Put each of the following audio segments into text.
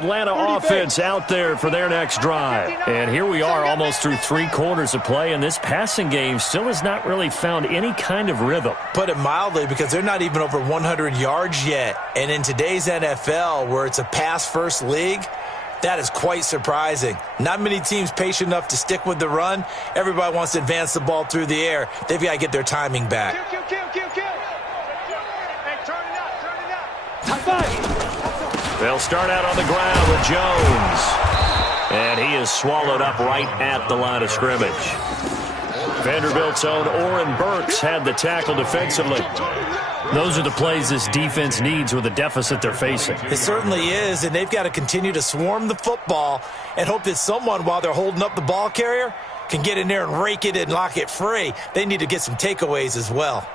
Atlanta offense out there for their next drive. And here we are almost through 3 quarters of play, and this passing game still has not really found any kind of rhythm. Put it mildly, because they're not even over 100 yards yet. And in today's NFL, where it's a pass-first league, that is quite surprising. Not many teams patient enough to stick with the run. Everybody wants to advance the ball through the air. They've got to get their timing back. Kill. Hey, turn it up. They'll start out on the ground with Jones. And he is swallowed up right at the line of scrimmage. Vanderbilt's own Oren Burks had the tackle defensively. Those are the plays this defense needs with the deficit they're facing. It certainly is, and they've got to continue to swarm the football and hope that someone, while they're holding up the ball carrier, can get in there and rake it and lock it free. They need to get some takeaways as well.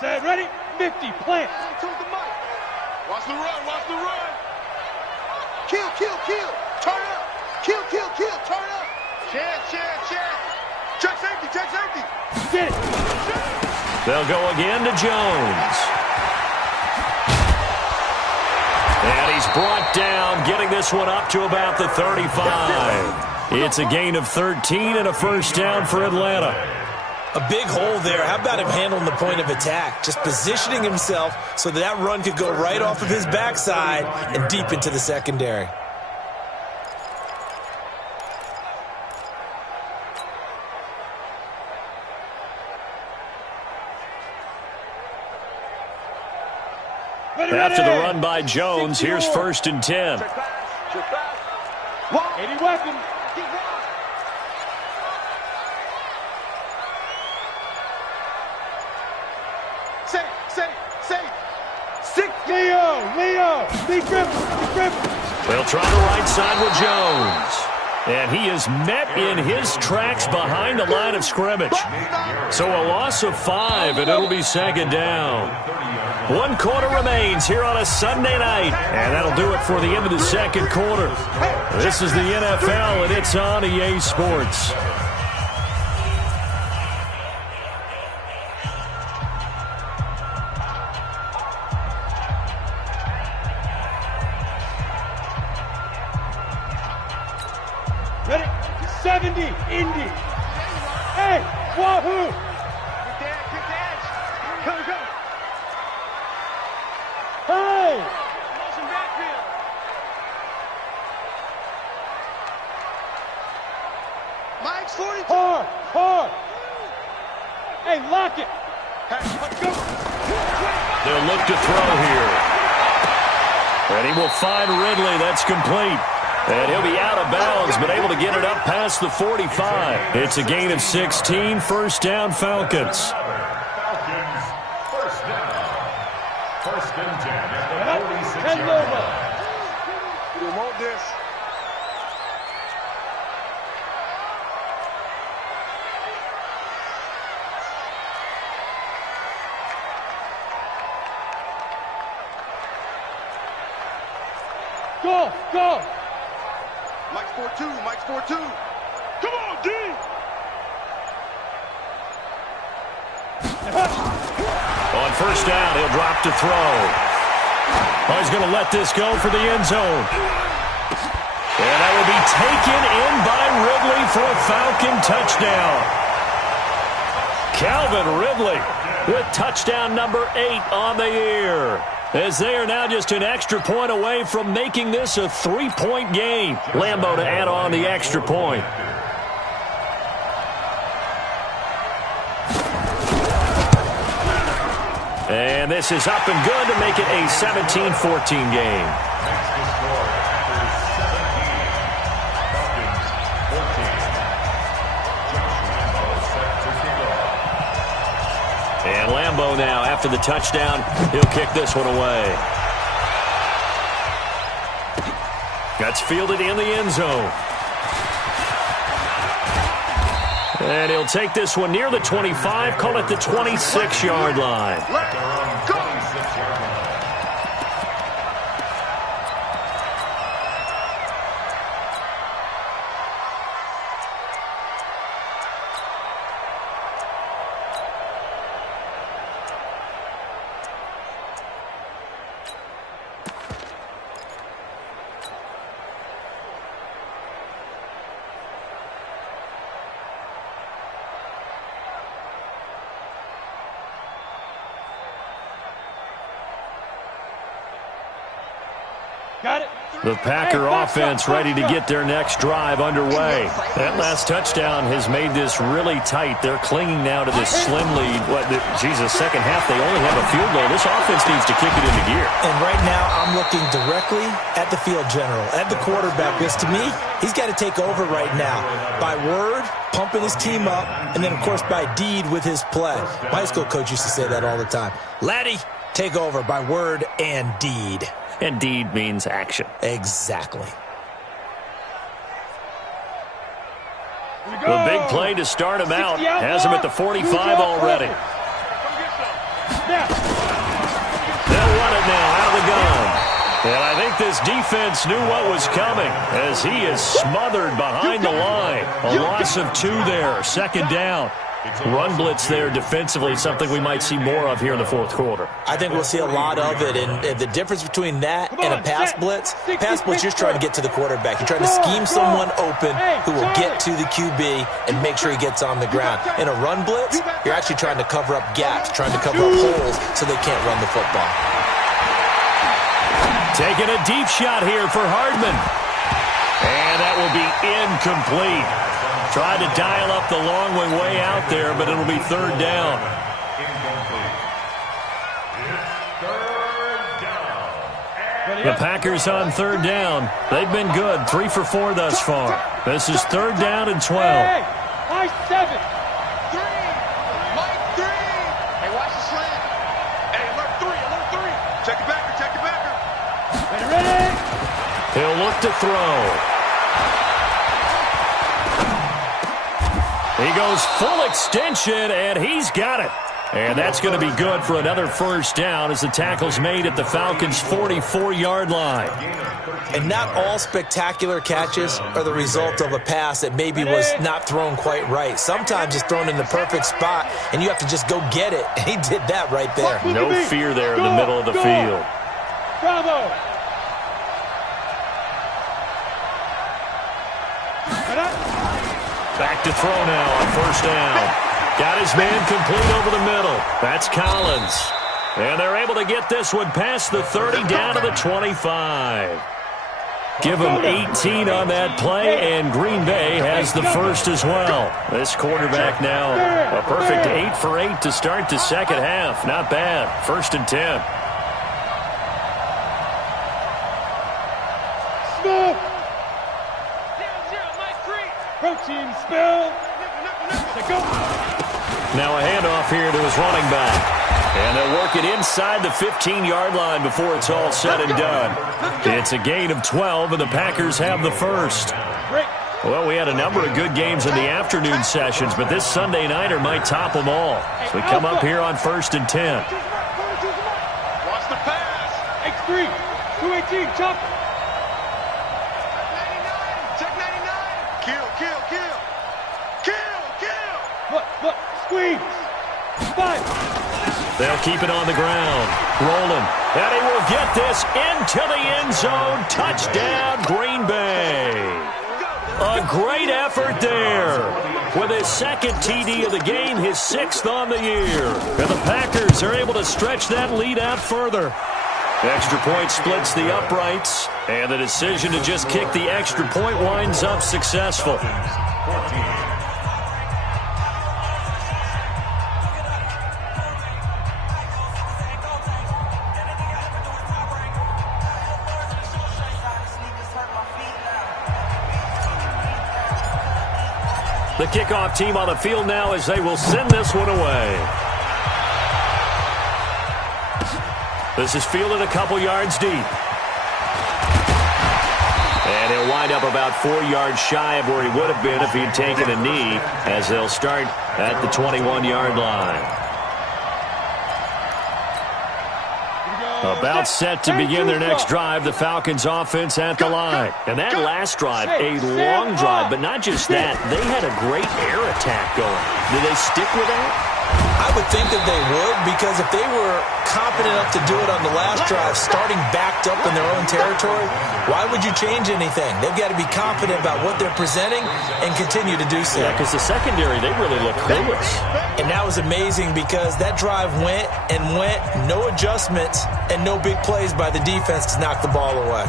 Set, ready, 50, plant. Watch the run. Kill. Turn up. Kill. Turn up. Chance. Check safety. Get it. They'll go again to Jones. And he's brought down, getting this one up to about the 35. It's a gain of 13 and a first down for Atlanta. A big hole there. How about him handling the point of attack? Just positioning himself so that run could go right off of his backside and deep into the secondary. After the run by Jones, here's 1st and 10. 80 weapon. Leo, be driven. They'll try the right side with Jones. And he is met in his tracks behind the line of scrimmage. So a loss of 5, and it'll be 2nd down. 1 quarter remains here on a Sunday night. And that'll do it for the end of the 2nd quarter. This is the NFL, and it's on EA Sports. Ready? 70, Indy. Hey, Wahoo! Quick edge. Go. Hey! Motion backfield. Mike's 42. Hard. Hey, lock it. Let's go. They'll look to throw here. And he will find Ridley. That's complete. And he'll be out of bounds, but able to get it up past the 45. It's a gain of 16, first down Falcons. First and 10 at the 46-yard line. You want this? Go! Mike's 4-2. Come on, D! On first down, he'll drop to throw. Oh, he's going to let this go for the end zone. And that will be taken in by Ridley for a Falcon touchdown. Calvin Ridley with touchdown number 8 on the year, as they are now just an extra point away from making this a 3-point game. Lambeau to add on the extra point. And this is up and good to make it a 17-14 game. And Lambeau now, after the touchdown, he'll kick this one away. That's fielded in the end zone. And he'll take this one near the 25, call it the 26-yard line. Got it. The Packer offense ready to get their next drive underway. That last touchdown has made this really tight. They're clinging now to this slim lead. Second half, they only have a field goal. This offense needs to kick it into gear. And right now, I'm looking directly at the field general, at the quarterback, because to me, he's got to take over right now. By word, pumping his team up, and then, of course, by deed with his play. My high school coach used to say that all the time. Laddie, take over by word and deed. And deed means action. Exactly. The big play to start him out has him at the 45 already. They'll run it now out of the gun. And I think this defense knew what was coming as he is smothered behind the line. A loss of 2 there, second down. Run blitz there defensively, something we might see more of here in the fourth quarter. I think we'll see a lot of it, and the difference between that and a pass blitz, you're just trying to get to the quarterback. You're trying to scheme someone open who will get to the QB and make sure he gets on the ground. In a run blitz, you're actually trying to cover up gaps, trying to cover up holes so they can't run the football. Taking a deep shot here for Hardman. And that will be incomplete. Tried to dial up the long way out there, but it'll be third down. The Packers on third down. They've been good, 3 for 4 thus far. This is third down and 12. Hey, high 7. 3. Mike 3. Hey, watch the slant. Hey, alert 3. Check your backer. Ready? He'll look to throw. He goes full extension, and he's got it. And that's going to be good for another first down as the tackle's made at the Falcons' 44-yard line. And not all spectacular catches are the result of a pass that maybe was not thrown quite right. Sometimes it's thrown in the perfect spot, and you have to just go get it. And he did that right there. No fear there in the middle of the field. Bravo. Back to throw now on first down. Got his man complete over the middle. That's Collins. And they're able to get this one past the 30 down to the 25. Give him 18 on that play, and Green Bay has the first as well. This quarterback now a perfect 8 for 8 to start the second half. Not bad. First and 10. Protein spill. Now a handoff here to his running back. And they'll work it inside the 15-yard line before it's all said and done. It's a gain of 12, and the Packers have the first. Well, we had a number of good games in the afternoon sessions, but this Sunday nighter might top them all. So we come up here on first and 10. Watch the pass. X3, 218, chop. Look, squeeze. 5. They'll keep it on the ground. Rolling. And he will get this into the end zone. Touchdown, Green Bay. A great effort there. With his second TD of the game, his 6th on the year. And the Packers are able to stretch that lead out further. Extra point splits the uprights. And the decision to just kick the extra point winds up successful. The kickoff team on the field now as they will send this one away. This is fielded a couple yards deep. And he'll wind up about 4 yards shy of where he would have been if he had taken a knee, as they'll start at the 21-yard line. About set to begin their next drive, the Falcons offense at the line. And that last drive, a long drive, but not just that. They had a great air attack going. Did they stick with that? I would think that they would, because if they were confident enough to do it on the last drive, starting backed up in their own territory, why would you change anything? They've got to be confident about what they're presenting and continue to do so. Yeah, because the secondary, they really look clueless. And that was amazing because that drive went and went, no adjustments and no big plays by the defense to knock the ball away.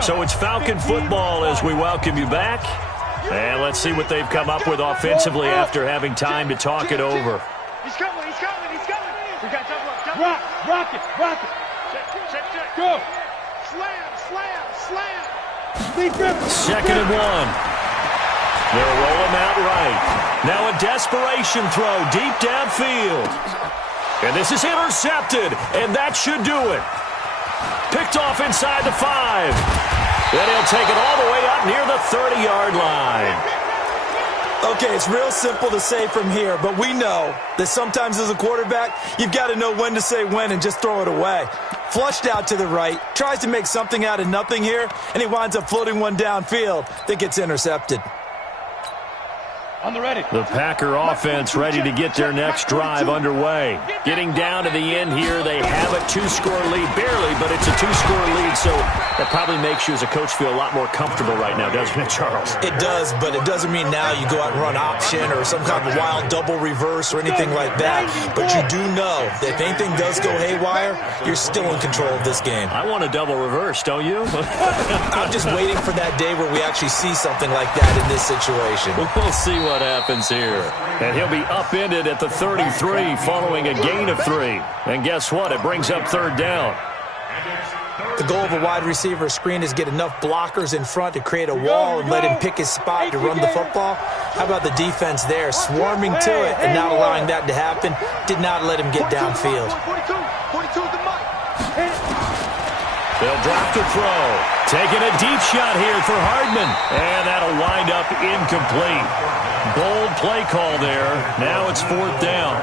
So it's Falcon football as we welcome you back. And let's see what they've come up with offensively after having time to talk it over. He's coming, he's coming, he's coming. We got double up. Rock it. Check. Go. Slam. Lead grip. 2nd and 1. They'll roll him out right. Now a desperation throw deep downfield. And this is intercepted, and that should do it. Picked off inside the 5. Then he'll take it all the way up near the 30-yard line. Okay, it's real simple to say from here, but we know that sometimes as a quarterback, you've got to know when to say when and just throw it away. Flushed out to the right, tries to make something out of nothing here, and he winds up floating one downfield that gets intercepted. On the ready. The Packer offense ready to get their next drive underway. Getting down to the end here, they have a 2-score lead. Barely, but it's a 2-score lead, so that probably makes you as a coach feel a lot more comfortable right now, doesn't it, Charles? It does, but it doesn't mean now you go out and run option or some kind of wild double reverse or anything like that. But you do know that if anything does go haywire, you're still in control of this game. I want a double reverse, don't you? I'm just waiting for that day where we actually see something like that in this situation. We'll see what happens here. And he'll be upended at the 33 following a gain of 3. And guess what? It brings up 3rd down. The goal of a wide receiver screen is get enough blockers in front to create a wall and let him pick his spot to run the football. How about the defense there, swarming to it and not allowing that to happen? Did not let him get downfield. 42 is the mark. They'll drop the throw. Taking a deep shot here for Hardman. And that'll wind up incomplete. Bold play call there. Now it's 4th down.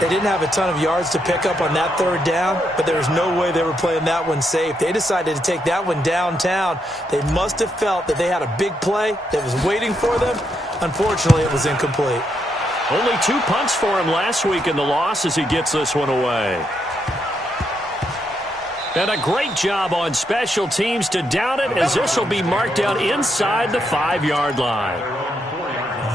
They didn't have a ton of yards to pick up on that 3rd down, but there was no way they were playing that one safe. They decided to take that one downtown. They must have felt that they had a big play that was waiting for them. Unfortunately, it was incomplete. Only 2 punts for him last week in the loss as he gets this one away. And a great job on special teams to down it, as this will be marked down inside the 5-yard line.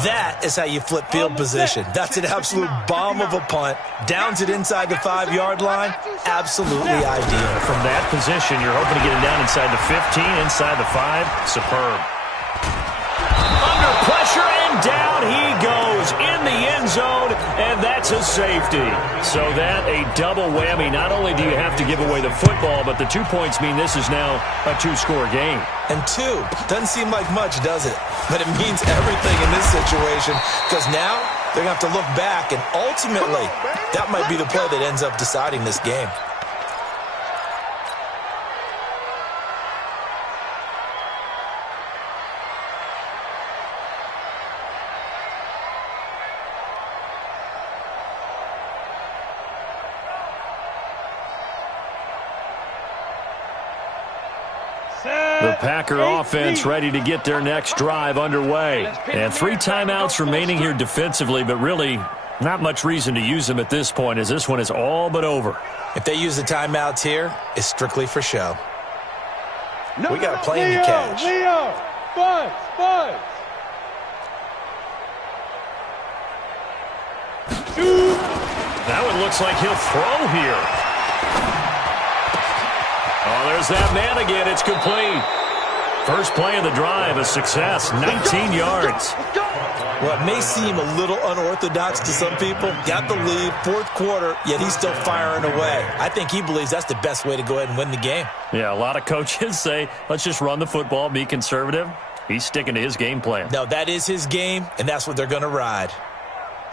That is how you flip field position. That's an absolute bomb of a punt. Downs it inside the 5-yard line. Absolutely ideal. From that position, you're hoping to get it down inside the 15, inside the 5. Superb. Under pressure, and down he goes in the end zone, and that's a safety. So that a double whammy. Not only do you have to give away the football, but the 2 points mean this is now a 2-score game. And 2 doesn't seem like much, does it? But it means everything in this situation, because now they're going to have to look back, and ultimately that might be the play that ends up deciding this game. The Packer offense ready to get their next drive underway. And 3 timeouts remaining here defensively, but really not much reason to use them at this point, as this one is all but over. If they use the timeouts here, it's strictly for show. We got a plane to catch. Leo! Buzz! That one looks like he'll throw here. Oh, there's that man again. It's complete. First play of the drive, a success, 19 yards. Well, it may seem a little unorthodox to some people. Got the lead, 4th quarter, yet he's still firing away. I think he believes that's the best way to go ahead and win the game. Yeah, a lot of coaches say, let's just run the football, be conservative. He's sticking to his game plan. No, that is his game, and that's what they're going to ride.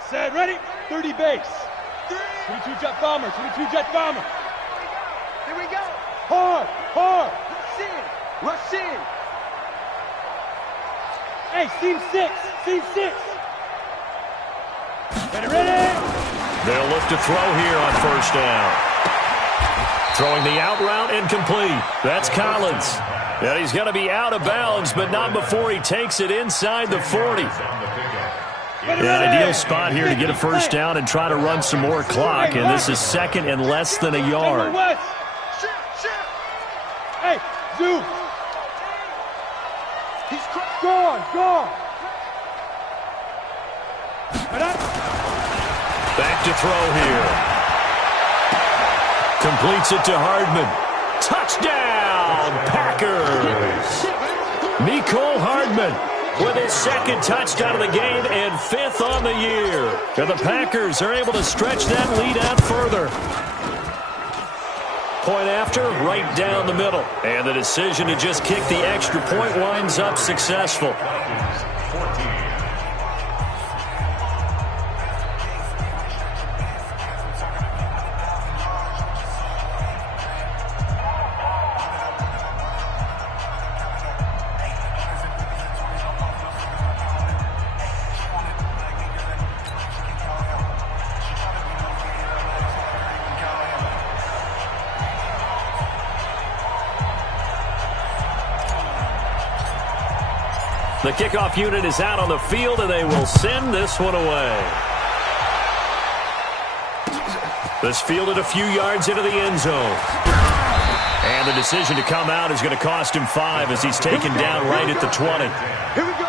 Set, ready? 30 base. 22 jet bomber, 22 jet bomber. Here we go. Hard. Rush in. Hey, seam 6. Ready. They'll look to throw here on first down. Throwing the out route incomplete. That's Collins. And he's going to be out of bounds, but not before he takes it inside the 40. An ideal spot here to get a first down and try to run some more clock, and this is second and less than a yard. Hey, Zoo. He's gone. Back to throw here. Completes it to Hardman. Touchdown, Packers. Mecole Hardman with his second touchdown of the game and 5th on the year. And the Packers are able to stretch that lead out further. Point after, right down the middle. And the decision to just kick the extra point winds up successful. The kickoff unit is out on the field, and they will send this one away. This fielded a few yards into the end zone. And the decision to come out is going to cost him 5 as he's taken down right at the 20. Here we go.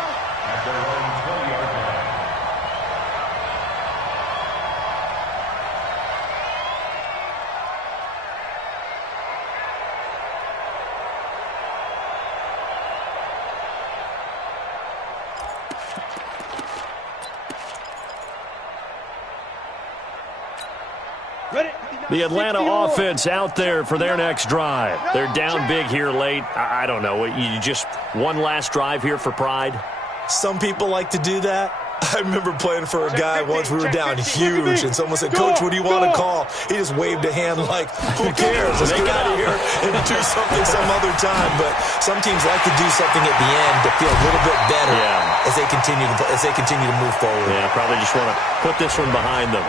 The Atlanta offense out there for their next drive. They're down big here late. I don't know. You just one last drive here for pride? Some people like to do that. I remember playing for a guy once. We were down huge, and someone said, "Coach, what do you want to call?" He just waved a hand like, "Who cares? Let's get out of here and do something some other time." But some teams like to do something at the end to feel a little bit better as they continue to move forward. Yeah, probably just want to put this one behind them.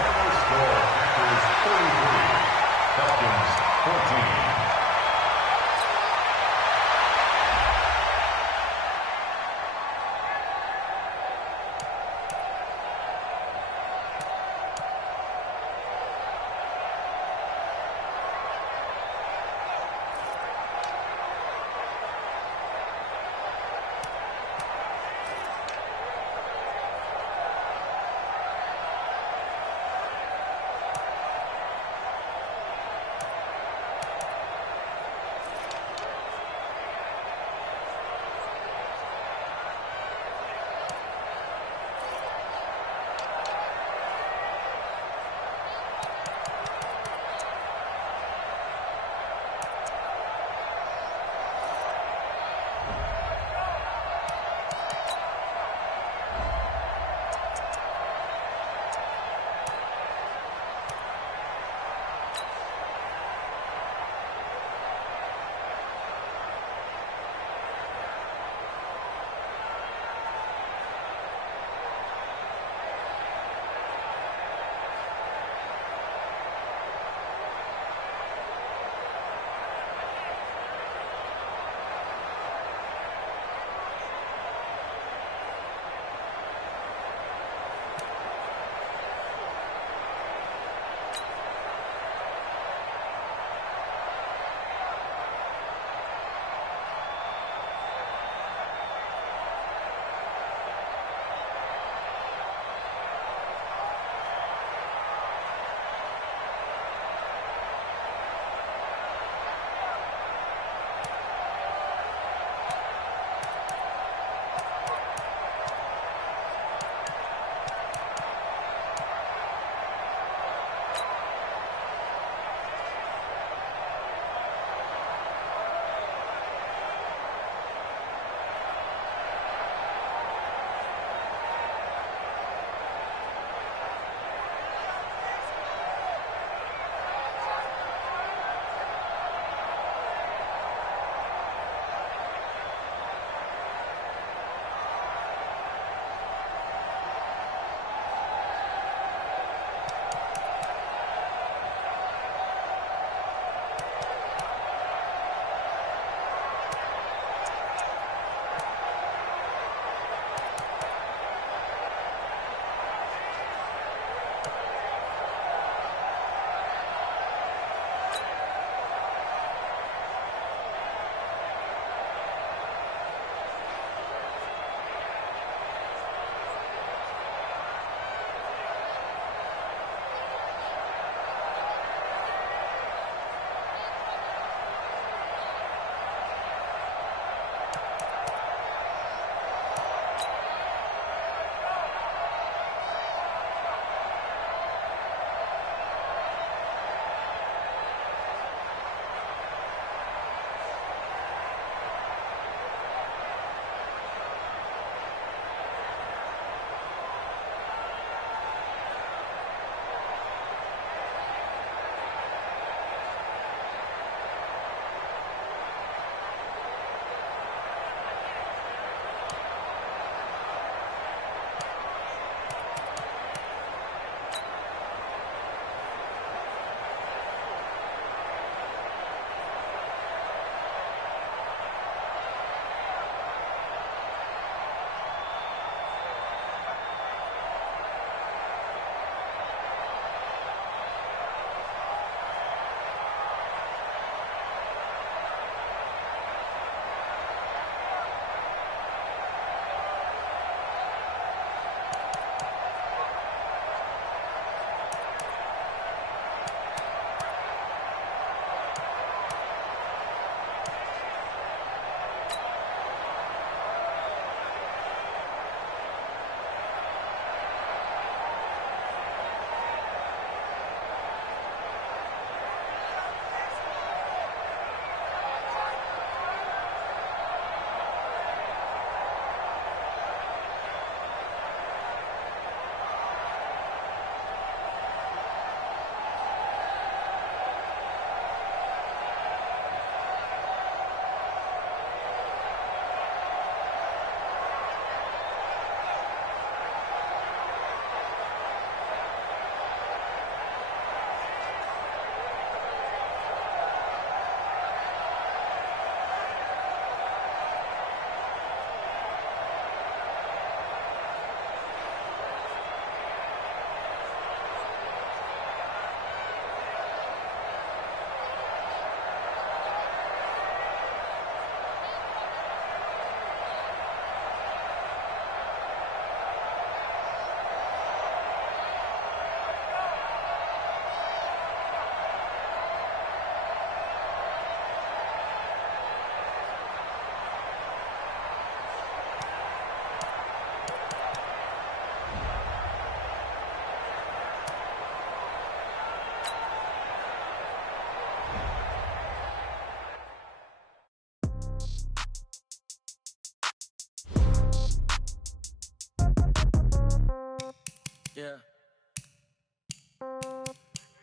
Yeah.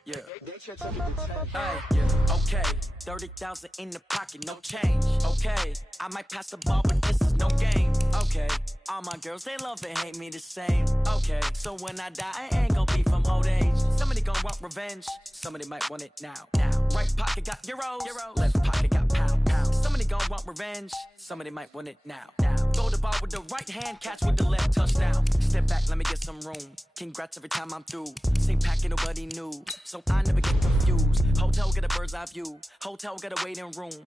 Yeah. Hey, yeah. Okay. 30,000 in the pocket, no change. Okay. I might pass the ball, but this is no game. Okay. All my girls, they love and hate me the same. Okay. So when I die, I ain't gon' be from old age. Somebody gon' want revenge. Somebody might want it now. Right pocket got euros. Left pocket got pound. Somebody gon' want revenge. Somebody might want it now. Throw the ball with the right hand, catch with the left, touchdown. Step back, let me get some room. Congrats every time I'm through. Same packet, nobody knew. So I never get confused. Hotel get a bird's eye view. Hotel get a waiting room.